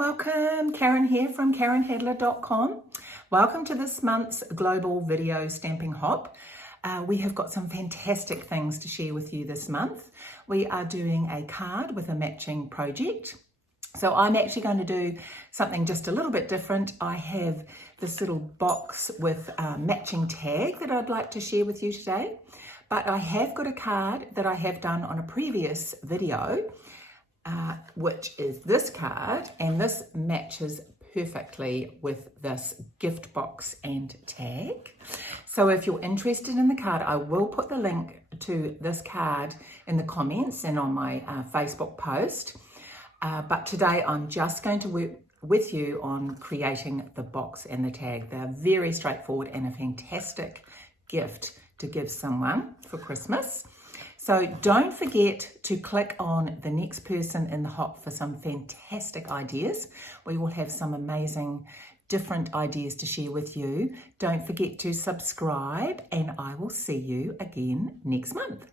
welcome. Karen here from KarenHedler.com. Welcome to this month's Global Video Stamping Hop. We have got some fantastic things to share with you this month. We are doing a card with a matching project. So I'm actually going to do something just a little bit different. I have this little box with a matching tag that I'd like to share with you today. But I have got a card that I have done on a previous video, which is this card, and this matches perfectly with this gift box and tag. So if you're interested in the card, I will put the link to this card in the comments and on my Facebook post. But today I'm just going to work with you on creating the box and the tag. They're very straightforward and a fantastic gift to give someone for Christmas. So don't forget to click on the next person in the hop for some fantastic ideas. We will have some amazing different ideas to share with you. Don't forget to subscribe, and I will see you again next month.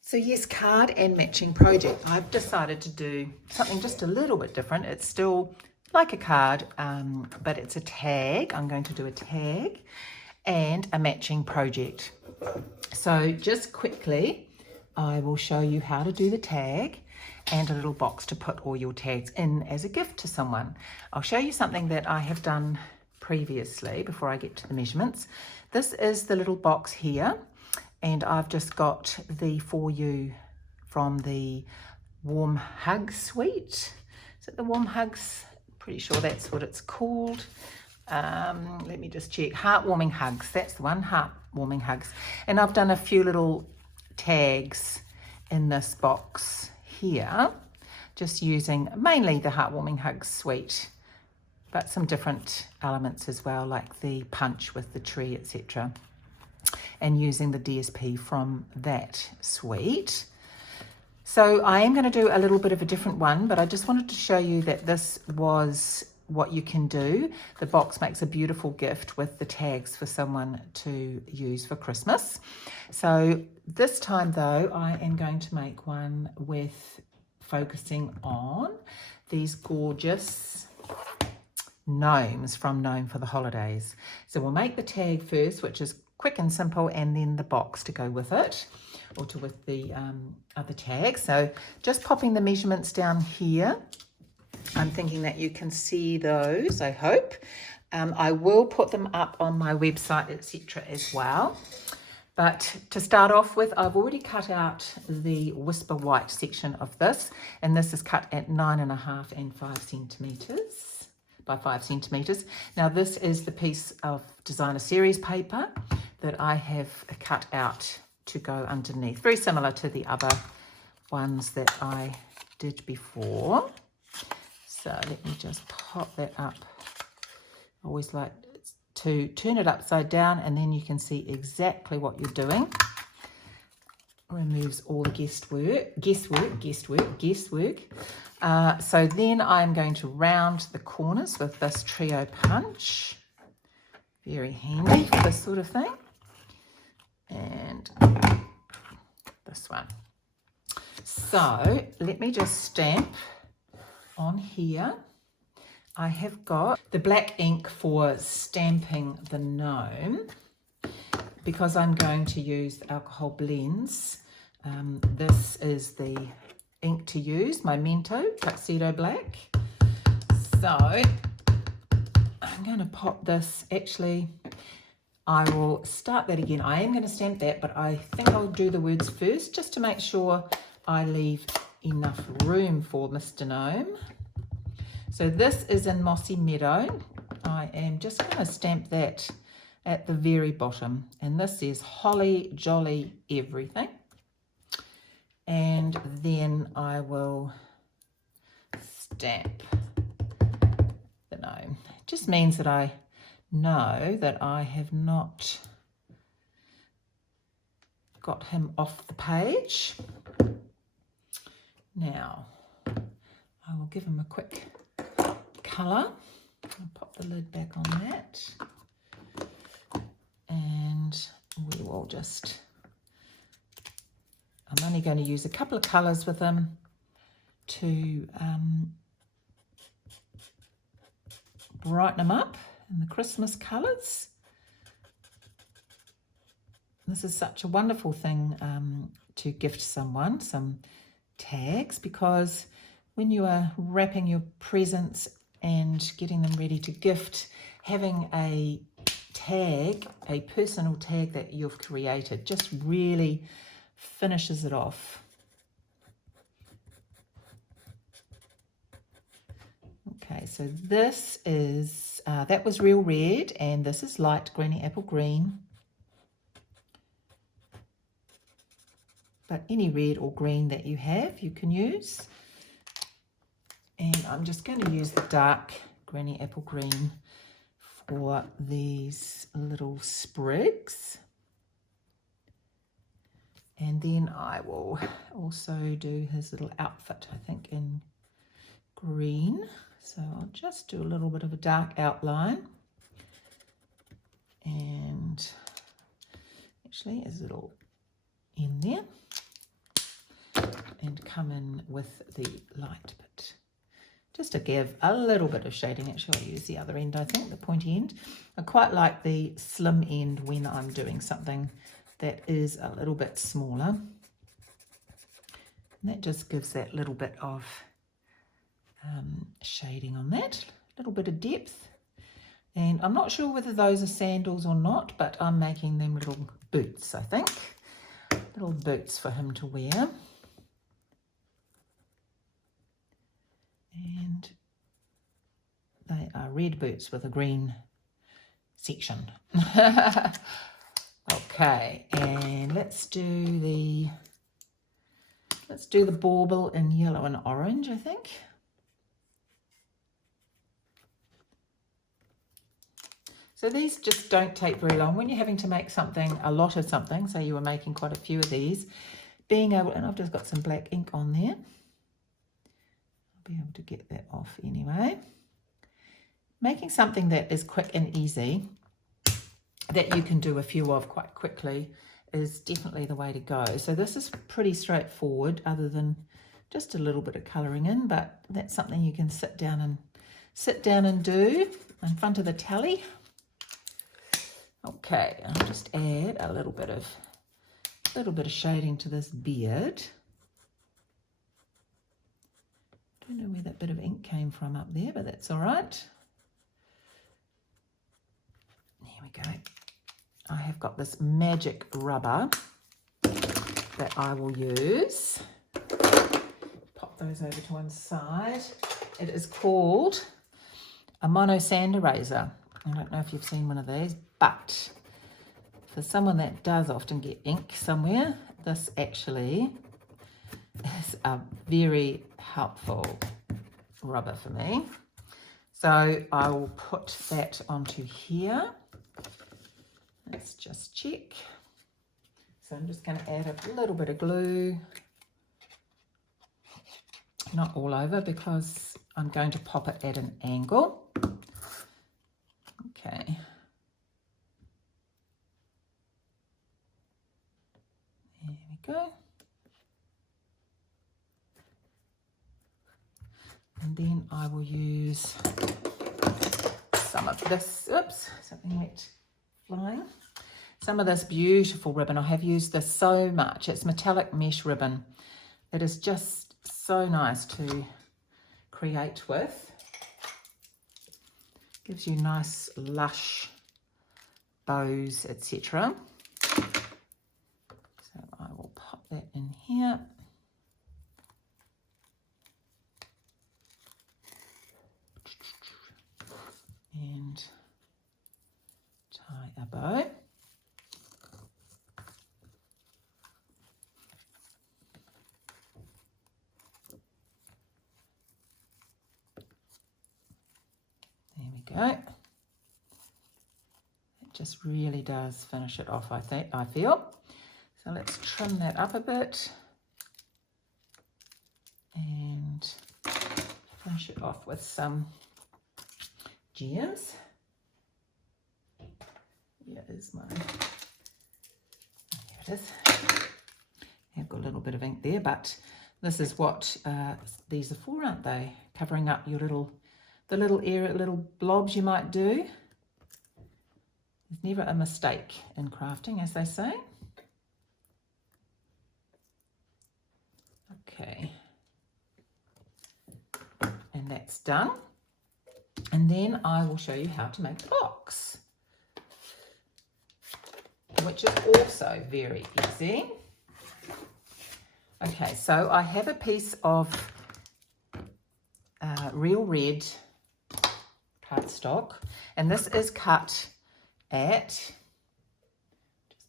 So yes, card and matching project. I've decided to do something just a little bit different. It's still like a card, but it's a tag. I'm going to do a tag and a matching project. So just quickly, I will show you how to do the tag and a little box to put all your tags in as a gift to someone. I'll show you something that I have done previously before I get to the measurements. This is the little box here, and I've just got the For You from the Warm Hugs suite. Is it the Warm Hugs? Pretty sure that's what it's called. Let me just check. Heartwarming Hugs, that's the one, Heartwarming Hugs. And I've done a few little tags in this box here, just using mainly the Heartwarming Hugs suite, but some different elements as well, like the punch with the tree, etc., and using the DSP from that suite. So I am going to do a little bit of a different one, but I just wanted to show you that this was what you can do. The box makes a beautiful gift with the tags for someone to use for Christmas. So this time though, I am going to make one with focusing on these gorgeous gnomes from Gnome for the holidays. So we'll make the tag first, which is quick and simple, and then the box to go with it, or to with the other tag. So just popping the measurements down here. I'm thinking that you can see those, I hope. I will put them up on my website, etc. as well. But to start off with, I've already cut out the Whisper White section of this, and this is cut at 9.5 and 5 centimetres by 5 centimetres. Now this is the piece of designer series paper that I have cut out to go underneath, very similar to the other ones that I did before. So let me just pop that up. I always like to turn it upside down, and then you can see exactly what you're doing. Removes all the guesswork. So then I'm going to round the corners with this trio punch. Very handy for this sort of thing. And this one. So let me just stamp on here. I have got the black ink for stamping the gnome, because I'm going to use alcohol blends. This is the ink to use, my Mento Tuxedo Black. So I'm going to pop this. Actually, I will start that again. I am going to stamp that, but I think I'll do the words first, just to make sure I leave enough room for Mr. Gnome. So this is in Mossy Meadow. I am just going to stamp that at the very bottom, and this is Holly Jolly Everything. And then I will stamp the gnome. It just means that I know that I have not got him off the page. Now, I will give him a quick colour. I'll pop the lid back on that. And we will just, I'm only going to use a couple of colours with him to brighten them up in the Christmas colours. This is such a wonderful thing to gift someone, some tags, because when you are wrapping your presents and getting them ready to gift, having a tag, a personal tag that you've created, just really finishes it off. Okay, so this is, that was real red, and this is light greeny apple green. But any red or green that you have, you can use. And I'm just going to use the dark greeny apple green for these little sprigs. And then I will also do his little outfit, I think, in green. So I'll just do a little bit of a dark outline. And actually his little end there. And come in with the light bit. Just to give a little bit of shading. Actually, I'll use the other end, I think, the pointy end. I quite like the slim end when I'm doing something that is a little bit smaller. And that just gives that little bit of shading on that, a little bit of depth. And I'm not sure whether those are sandals or not, but I'm making them little boots, I think. Little boots for him to wear. And they are red boots with a green section. Okay, and let's do the bauble in yellow and orange, I think. So these just don't take very long. When you're having to make something, a lot of something, so you were making quite a few of these, being able, and I've just got some black ink on there. Be able to get that off anyway. Making something that is quick and easy, that you can do a few of quite quickly, is definitely the way to go. So this is pretty straightforward, other than just a little bit of colouring in, but that's something you can sit down and do in front of the telly. Okay, I'll just add a little bit of shading to this beard. I don't know where that bit of ink came from up there, but that's all right. There we go. I have got this magic rubber that I will use. Pop those over to one side. It is called a mono sand eraser. I don't know if you've seen one of these, but for someone that does often get ink somewhere, this actually is a very helpful rubber for me. So I will put that onto here. Let's just check. So I'm just going to add a little bit of glue, not all over, because I'm going to pop it at an angle. Okay. There we go. And then I will use some of this, oops, something went flying. Some of this beautiful ribbon. I have used this so much. It's metallic mesh ribbon. It is just so nice to create with. Gives you nice lush bows, etc. So I will pop that in here. And tie a bow. There we go. It just really does finish it off, I feel. So let's trim that up a bit and finish it off with some gems. Here is my, here it is. I've got a little bit of ink there, but this is what these are for, aren't they? Covering up your little the little blobs you might do. There's never a mistake in crafting, as they say. Okay, and that's done. And then I will show you how to make the box, which is also very easy. Okay, so I have a piece of real red cardstock, and this is cut at, just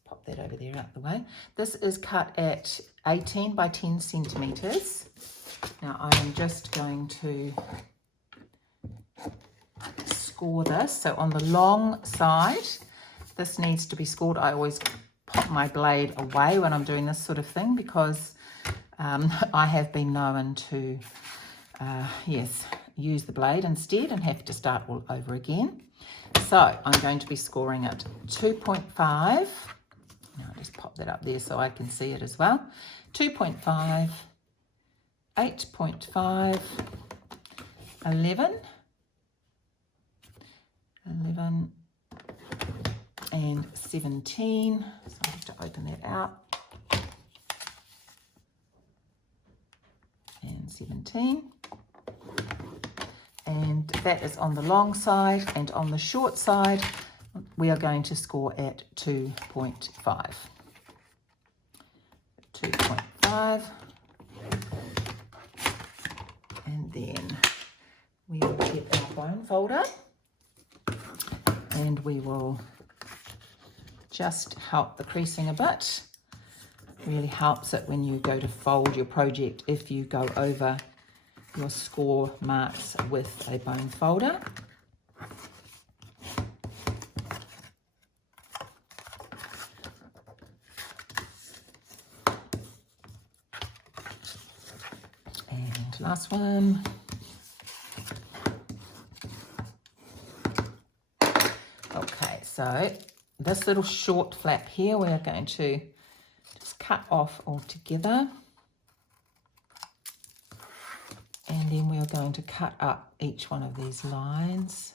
pop that over there out the way. This is cut at 18 by 10 centimeters. Now I am just going to score this. So on the long side, this needs to be scored. I always pop my blade away when I'm doing this sort of thing, because I have been known to use the blade instead and have to start all over again. So I'm going to be scoring it 2.5. Now I'll just pop that up there so I can see it as well. 2.5, 8.5, 11, and 17. So I have to open that out. And 17. And that is on the long side, and on the short side we are going to score at 2.5. 2.5. And then we will get our bone folder, and we will just help the creasing a bit. Really helps it when you go to fold your project if you go over your score marks with a bone folder. And last one. Okay, so this little short flap here, we're going to just cut off altogether. And then we are going to cut up each one of these lines.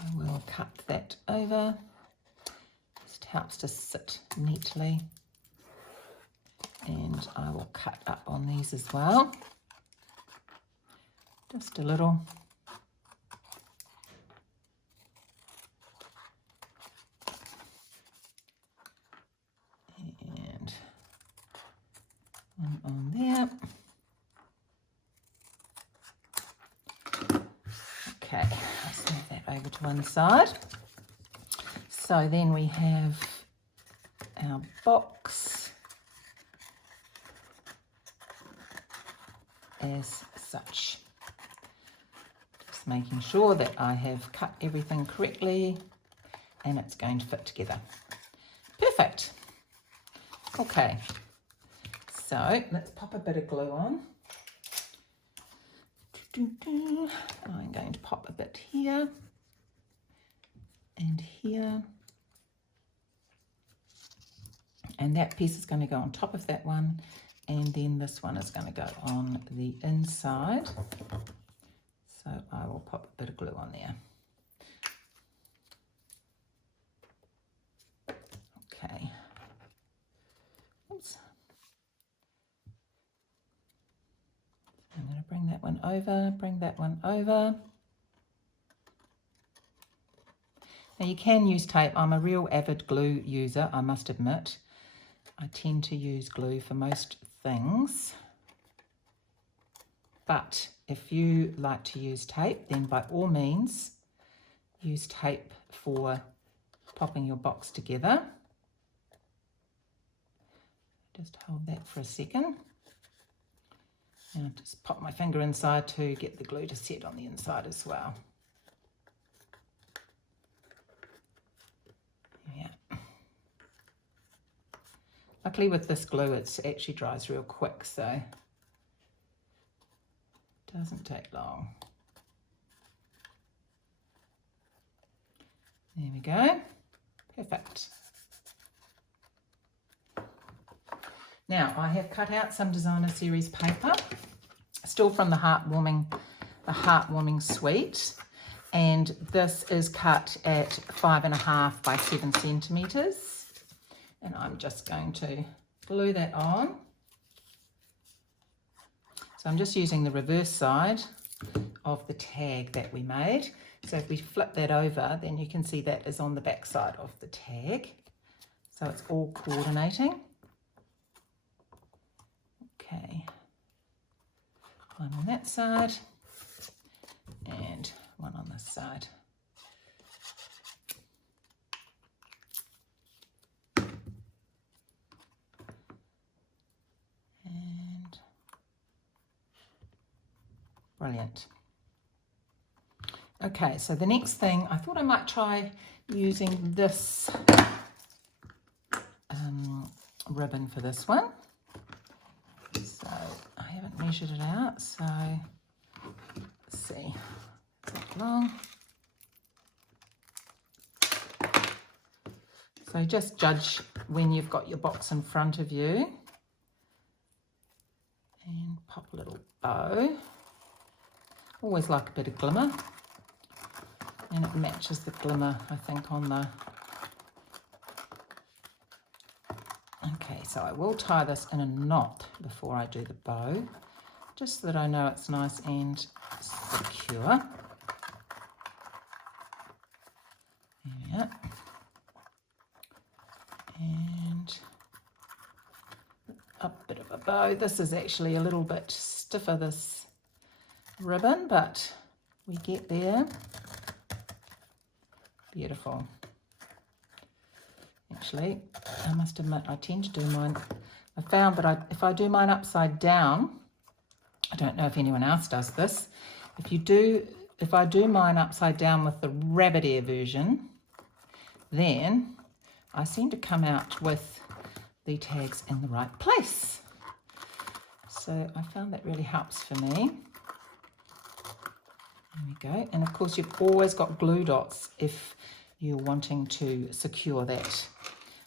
And we'll cut that over. Just helps to sit neatly. And I will cut up on these as well. Just a little. One on there. Okay, let's move that over to one side. So then we have our box as such. Just making sure that I have cut everything correctly and it's going to fit together. Perfect. Okay. So let's pop a bit of glue on. I'm going to pop a bit here and here. And that piece is going to go on top of that one. And then this one is going to go on the inside. So I will pop a bit of glue on there. Okay. Oops. I'm going to bring that one over, bring that one over. Now you can use tape. I'm a real avid glue user, I must admit. I tend to use glue for most things. But if you like to use tape, then by all means use tape for popping your box together. Just hold that for a second. And I'll just pop my finger inside to get the glue to set on the inside as well. Yeah. Luckily with this glue, it actually dries real quick, so it doesn't take long. There we go. Perfect. Now, I have cut out some designer series paper, still from the heartwarming suite, and this is cut at 5.5 by 7 centimeters, and I'm just going to glue that on. So I'm just using the reverse side of the tag that we made. So if we flip that over, then you can see that is on the back side of the tag. So it's all coordinating. Okay, one on that side and one on this side. And brilliant. Okay, so the next thing, I thought I might try using this ribbon for this one. So I haven't measured it out, so let's see, is that long? So just judge when you've got your box in front of you and pop a little bow. Always like a bit of glimmer, and it matches the glimmer, I think, on the... Okay, so I will tie this in a knot before I do the bow, just so that I know it's nice and secure. There we are. And a bit of a bow. This is actually a little bit stiffer, this ribbon, but we get there. Beautiful. Actually, I must admit, I tend to do mine. I found that if I do mine upside down, I don't know if anyone else does this. If I do mine upside down with the rabbit ear version, then I seem to come out with the tags in the right place. So I found that really helps for me. There we go. And of course, you've always got glue dots if you're wanting to secure that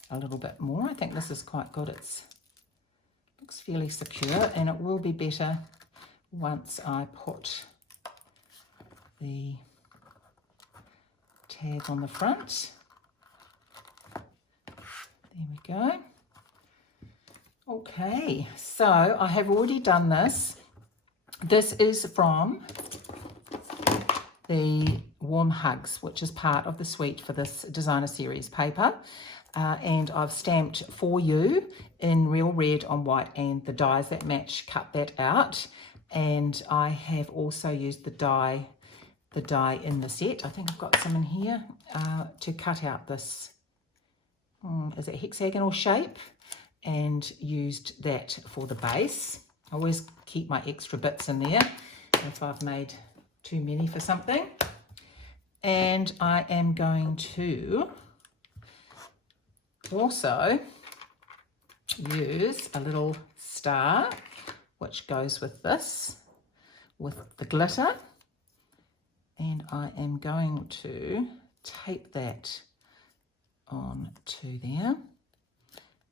a little bit more. I think this is quite good. It looks fairly secure, and it will be better once I put the tag on the front. There we go. Okay, so I have already done this. This is from the Warm Hugs, which is part of the suite for this designer series paper. And I've stamped For You in real red on white, and the dies that match cut that out. And I have also used the die in the set. I think I've got some in here to cut out this, is it hexagonal shape, and used that for the base. I always keep my extra bits in there if I've made too many for something. And I am going to also use a little star which goes with this, with the glitter, and I am going to tape that on to there.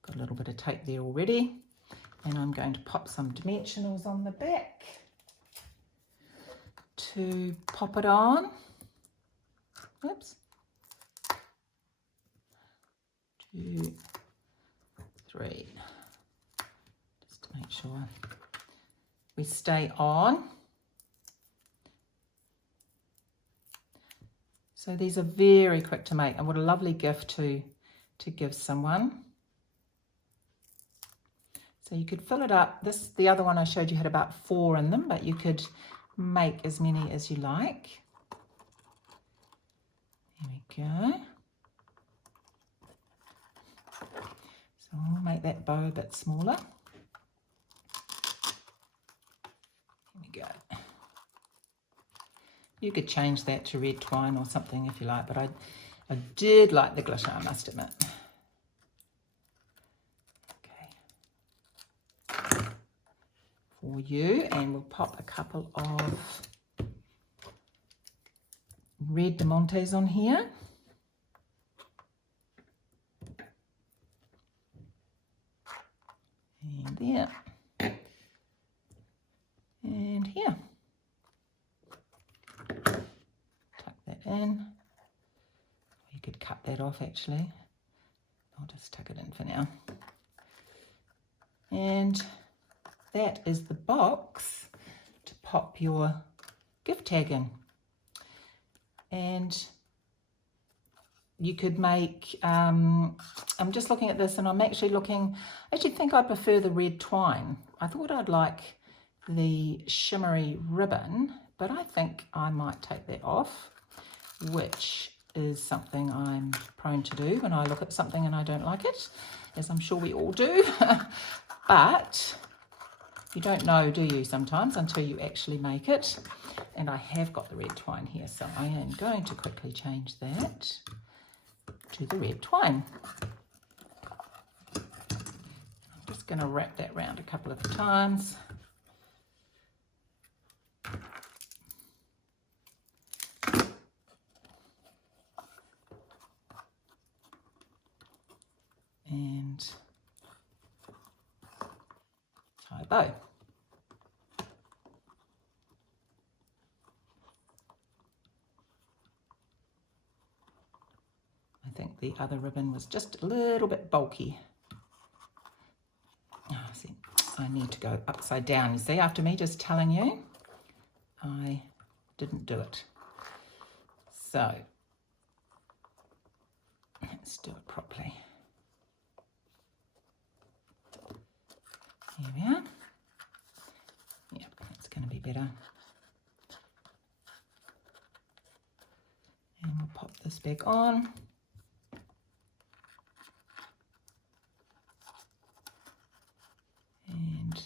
Got a little bit of tape there already, and I'm going to pop some dimensionals on the back to pop it on. Oops. 2, 3, just to make sure we stay on. So these are very quick to make, and what a lovely gift to give someone. So you could fill it up. The other one I showed you had about 4 in them, but you could make as many as you like. There we go. So I'll make that bow a bit smaller. There we go. You could change that to red twine or something if you like, but I did like the glitter, I must admit. Okay. For you, and we'll pop a couple of red diamantes on here. and there, and here. Tuck that in. You could cut that off actually. I'll just tuck it in for now. And that is the box to pop your gift tag in. And you could make, I'm just looking at this and I'm actually looking, I actually think I prefer the red twine. I thought I'd like the shimmery ribbon, but I think I might take that off, which is something I'm prone to do when I look at something and I don't like it, as I'm sure we all do. But you don't know, do you, sometimes, until you actually make it. And I have got the red twine here, so I am going to quickly change that to the red twine. I'm just going to wrap that round a couple of times. And tie a bow. I think the other ribbon was just a little bit bulky. Oh, see, I need to go upside down. You see, after me just telling you, I didn't do it. So let's do it properly. Here we are. Yeah, that's going to be better. And we'll pop this back on. And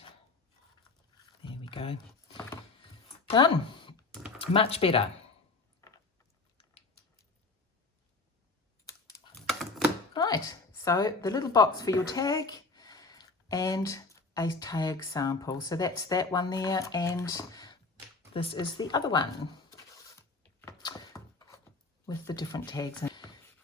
there we go. Done. Much better. Right, so the little box for your tag and a tag sample. So that's that one there, and this is the other one with the different tags.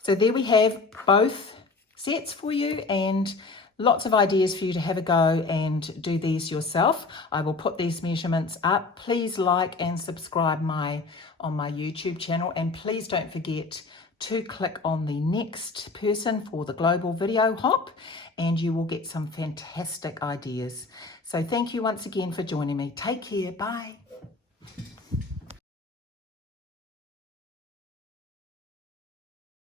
So there we have both sets for you, and lots of ideas for you to have a go and do these yourself. I will put these measurements up. Please like and subscribe on my YouTube channel, and please don't forget to click on the next person for the Global Video Hop, and you will get some fantastic ideas. So thank you once again for joining me. Take care. Bye.